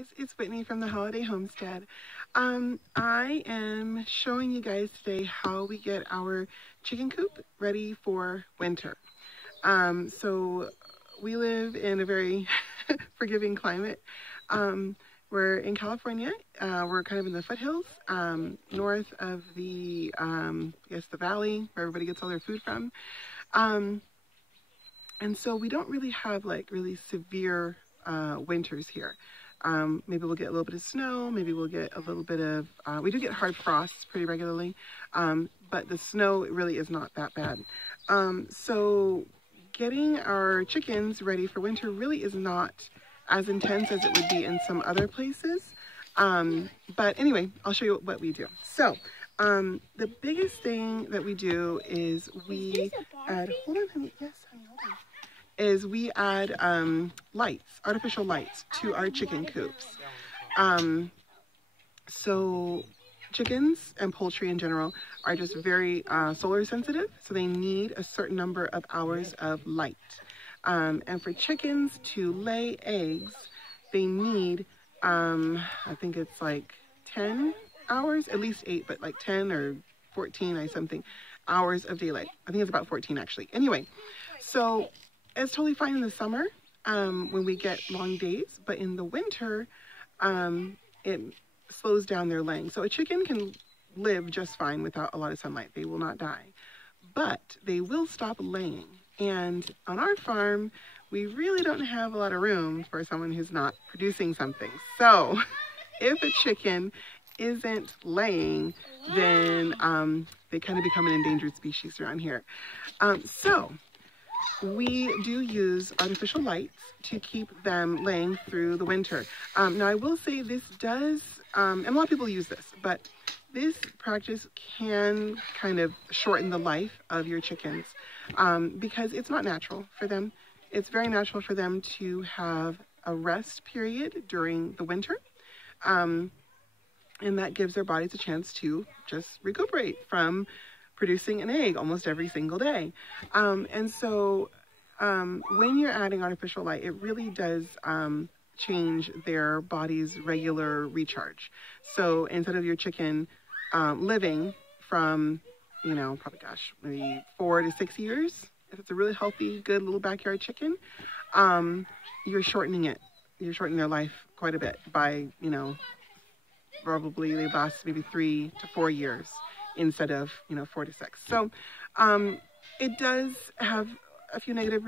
guys, it's Whitney from the Holiday Homestead. I am showing you guys today how we get our chicken coop ready for winter. So we live in a very forgiving climate. We're in California. We're kind of in the foothills, north of the, I guess the valley where everybody gets all their food from. And so we don't really have like really severe winters here. Maybe we'll get a little bit of snow, maybe we'll get a little bit of, we do get hard frosts pretty regularly, but the snow really is not that bad. So getting our chickens ready for winter really is not as intense as it would be in some other places. But anyway, I'll show you what we do. So the biggest thing that we do is we add, hold on, honey, yes, honey, hold on. Is we add lights, artificial lights to our chicken coops. So chickens and poultry in general are just very solar sensitive, so they need a certain number of hours of light. And for chickens to lay eggs, they need, I think it's like 10 hours, at least 8, but like 10 or 14 or something hours of daylight. I think it's about 14 actually. Anyway, so it's totally fine in the summer when we get long days, but in the winter, it slows down their laying. So a chicken can live just fine without a lot of sunlight. They will not die, but they will stop laying. And on our farm, we really don't have a lot of room for someone who's not producing something. So if a chicken isn't laying, then they kind of become an endangered species around here. So we do use artificial lights to keep them laying through the winter. Now I will say this does, and a lot of people use this, but this practice can kind of shorten the life of your chickens because it's not natural for them. It's very natural for them to have a rest period during the winter. And that gives their bodies a chance to just recuperate from producing an egg almost every single day. And so when you're adding artificial light, it really does change their body's regular recharge. So instead of your chicken living from, you know, probably, gosh, maybe 4 to 6 years, if it's a really healthy, good little backyard chicken, you're shortening it. You're shortening their life quite a bit by, you know, probably they last maybe 3 to 4 years instead of, you know, 4 to 6. So it does have a few negative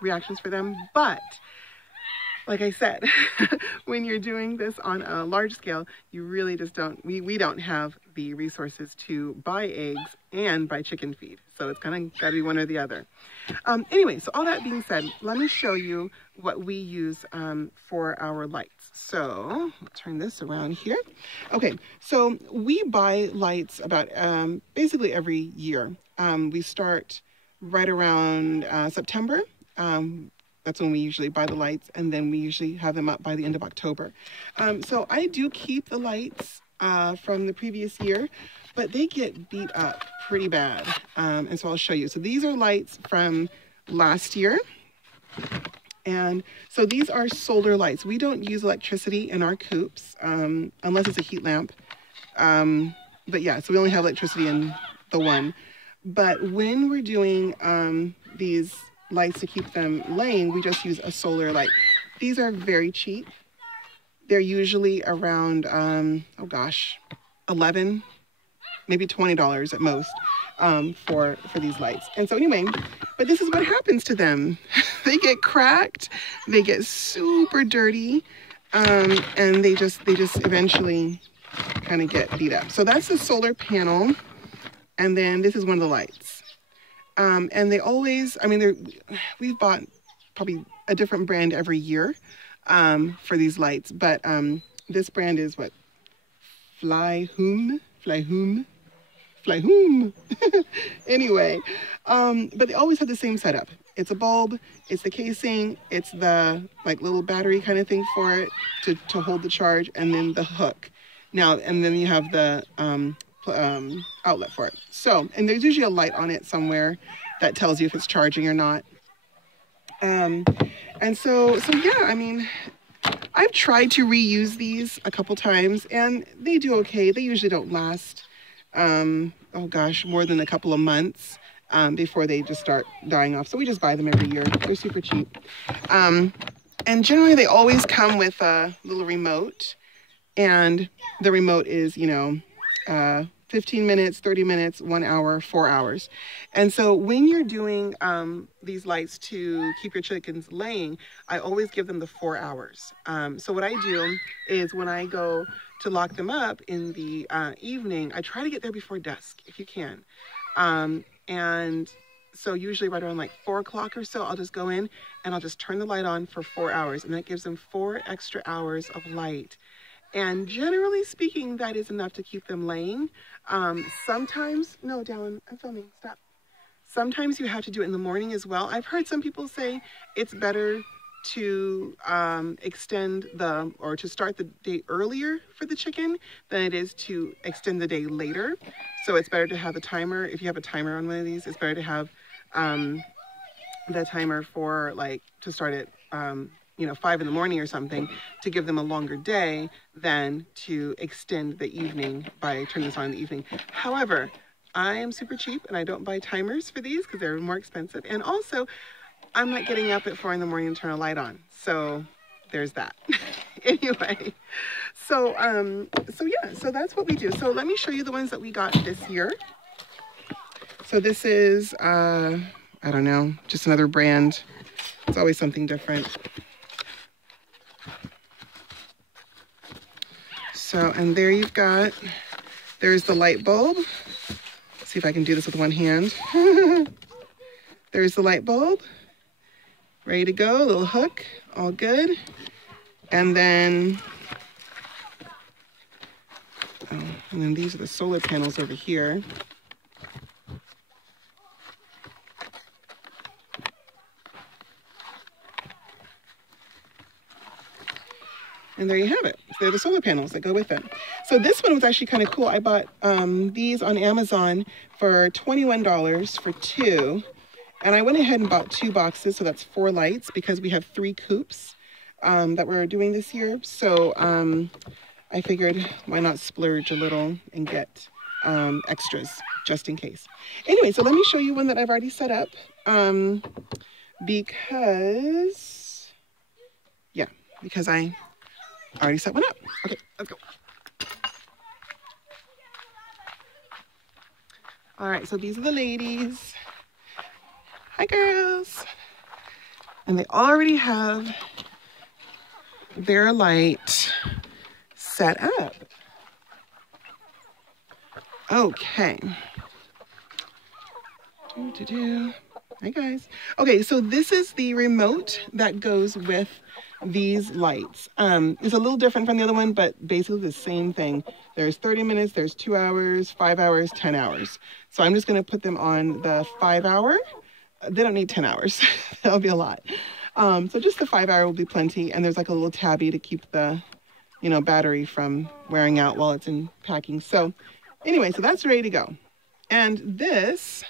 reactions for them, but like I said, when you're doing this on a large scale, you really just don't, we don't have the resources to buy eggs and buy chicken feed. So it's kind of got to be one or the other. Anyway, so all that being said, let me show you what we use for our lights. So I'll turn this around here. Okay, so we buy lights about basically every year. We start right around September. That's when we usually buy the lights, and then we usually have them up by the end of October. So I do keep the lights from the previous year, but they get beat up pretty bad. And so I'll show you. So these are lights from last year. And so these are solar lights. We don't use electricity in our coops unless it's a heat lamp. But yeah, so we only have electricity in the one. But when we're doing these lights to keep them laying, we just use a solar light. These are very cheap. They're usually around, oh gosh, $11, maybe $20 at most for these lights. And so anyway, but this is what happens to them. They get cracked, they get super dirty, and they just eventually kind of get beat up. So that's the solar panel. And then this is one of the lights. And they always, I mean, we've bought probably a different brand every year for these lights, but this brand is what? Flyhoom. Anyway, but they always have the same setup. It's a bulb, it's the casing, it's the like little battery kind of thing for it to hold the charge, and then the hook. Now, and then you have the outlet for it. So, and there's usually a light on it somewhere that tells you if it's charging or not. And And so yeah, I mean, I've tried to reuse these a couple times and they do okay. They usually don't last, oh gosh, more than a couple of months before they just start dying off. So we just buy them every year. They're super cheap. And generally they always come with a little remote, and the remote is, you know, 15 minutes, 30 minutes, 1 hour, 4 hours. And so when you're doing these lights to keep your chickens laying, I always give them the 4 hours. So what I do is when I go to lock them up in the evening, I try to get there before dusk if you can. And so usually right around like 4 o'clock or so, I'll just go in and I'll just turn the light on for 4 hours, and that gives them 4 extra hours of light. And generally speaking, that is enough to keep them laying. Sometimes, no, Dallin, I'm filming, stop. Sometimes you have to do it in the morning as well. I've heard some people say it's better to extend or to start the day earlier for the chicken than it is to extend the day later. So it's better to have a timer. If you have a timer on one of these, it's better to have the timer for like to start at you know, 5 in the morning or something, to give them a longer day than to extend the evening by turning this on in the evening. However, I am super cheap and I don't buy timers for these because they're more expensive. And also, I'm not getting up at 4 in the morning to turn a light on. So there's that. Anyway, so yeah, so that's what we do. So let me show you the ones that we got this year. So this is, I don't know, just another brand. It's always something different. So, and there you've got, there's the light bulb. Let's see if I can do this with one hand. There's the light bulb. Ready to go, little hook, all good. And then these are the solar panels over here. And there you have it. They're the solar panels that go with it. So this one was actually kind of cool. I bought these on Amazon for $21 for 2. And I went ahead and bought 2 boxes. So that's 4 lights because we have 3 coops that we're doing this year. So I figured why not splurge a little and get extras just in case. Anyway, so let me show you one that I've already set up because I already set one up. Okay, let's go. All right, so these are the ladies. Hi, girls. And they already have their light set up. Okay. Hi, guys. Okay, so this is the remote that goes with these lights. It's a little different from the other one, but basically the same thing. There's 30 minutes, there's 2 hours, 5 hours, 10 hours. So I'm just going to put them on the 5 hour. They don't need 10 hours. That'll be a lot. So just the 5 hour will be plenty. And there's like a little tabby to keep the, you know, battery from wearing out while it's in packing. So anyway, so that's ready to go. And this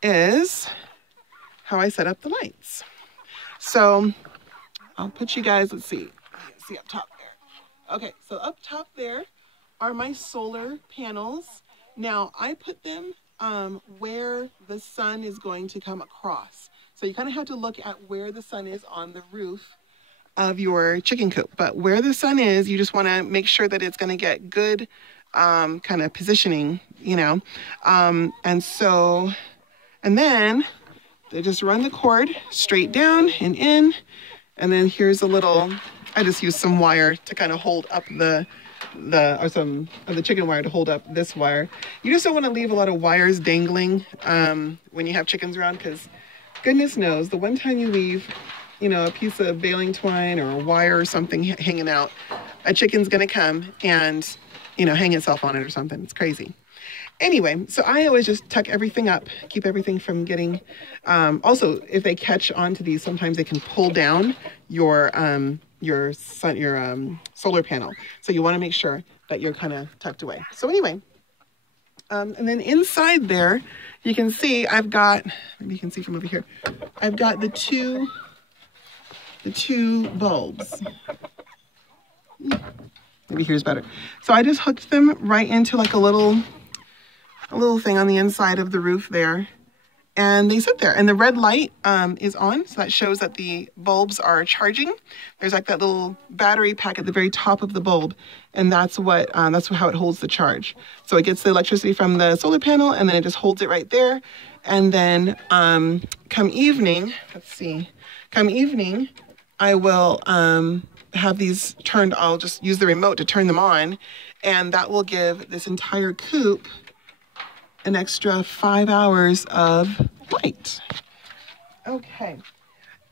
is how I set up the lights. So I'll put you guys, let's see up top there. Okay, so up top there are my solar panels. Now I put them where the sun is going to come across. So you kind of have to look at where the sun is on the roof of your chicken coop. But where the sun is, you just want to make sure that it's going to get good kind of positioning, you know. And then they just run the cord straight down and in. And then here's a little, I just used some wire to kind of hold up or some of the chicken wire to hold up this wire. You just don't want to leave a lot of wires dangling when you have chickens around, because goodness knows the one time you leave, you know, a piece of baling twine or a wire or something hanging out, a chicken's going to come and, you know, hang itself on it or something. It's crazy. Anyway, so I always just tuck everything up, keep everything from getting, also if they catch onto these, sometimes they can pull down your solar panel. So you want to make sure that you're kind of tucked away. So anyway, and then inside there, you can see I've got, maybe you can see from over here, I've got the 2 the two bulbs. Maybe here's better. So I just hooked them right into like a little thing on the inside of the roof there. And they sit there, and the red light is on, so that shows that the bulbs are charging. There's like that little battery pack at the very top of the bulb, and that's how it holds the charge. So it gets the electricity from the solar panel, and then it just holds it right there. And then come evening, I will have these turned. I'll just use the remote to turn them on, and that will give this entire coop an extra 5 hours of light. Okay.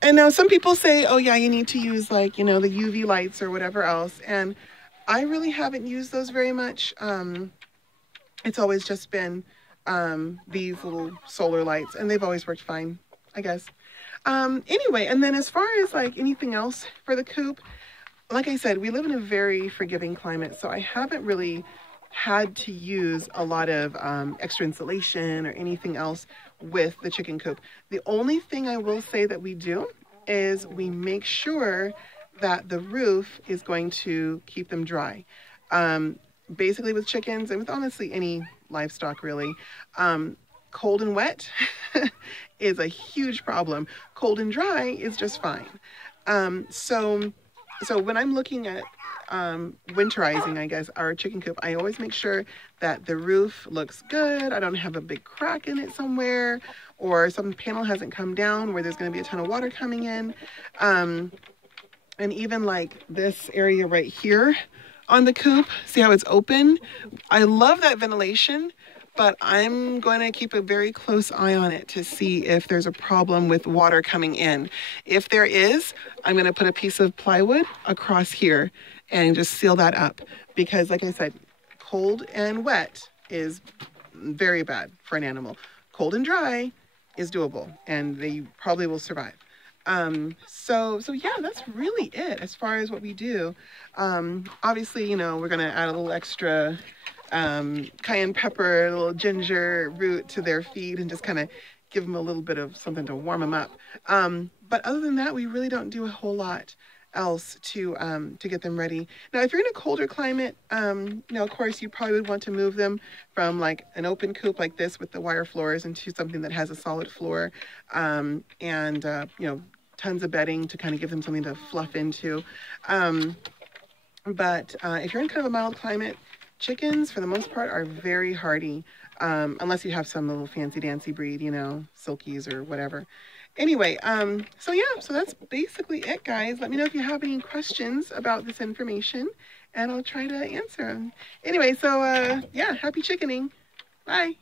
And now some people say, oh yeah, you need to use like, the UV lights or whatever else. And I really haven't used those very much. It's always just been these little solar lights, and they've always worked fine, I guess. Anyway, and then as far as like anything else for the coop, like I said, we live in a very forgiving climate, so I haven't really had to use a lot of extra insulation or anything else with the chicken coop. The only thing I will say that we do is we make sure that the roof is going to keep them dry. Basically with chickens, and with honestly any livestock really, cold and wet is a huge problem. Cold and dry is just fine. So when I'm looking at winterizing, I guess, our chicken coop, I always make sure that the roof looks good. I don't have a big crack in it somewhere, or some panel hasn't come down where there's going to be a ton of water coming in. And even like this area right here on the coop, see how it's open? I love that ventilation, but I'm going to keep a very close eye on it to see if there's a problem with water coming in. If there is, I'm going to put a piece of plywood across here and just seal that up, because like I said, cold and wet is very bad for an animal. Cold and dry is doable, and they probably will survive. So yeah, that's really it as far as what we do. Obviously, we're going to add a little extra cayenne pepper, a little ginger root to their feed, and just kind of give them a little bit of something to warm them up. But other than that, we really don't do a whole lot else to get them ready. Now, if you're in a colder climate, of course, you probably would want to move them from like an open coop like this with the wire floors into something that has a solid floor, and tons of bedding to kind of give them something to fluff into. But if you're in kind of a mild climate, chickens, for the most part, are very hardy, unless you have some little fancy-dancy breed, silkies or whatever. Anyway, so that's basically it, guys. Let me know if you have any questions about this information, and I'll try to answer them. Anyway, so, happy chickening. Bye.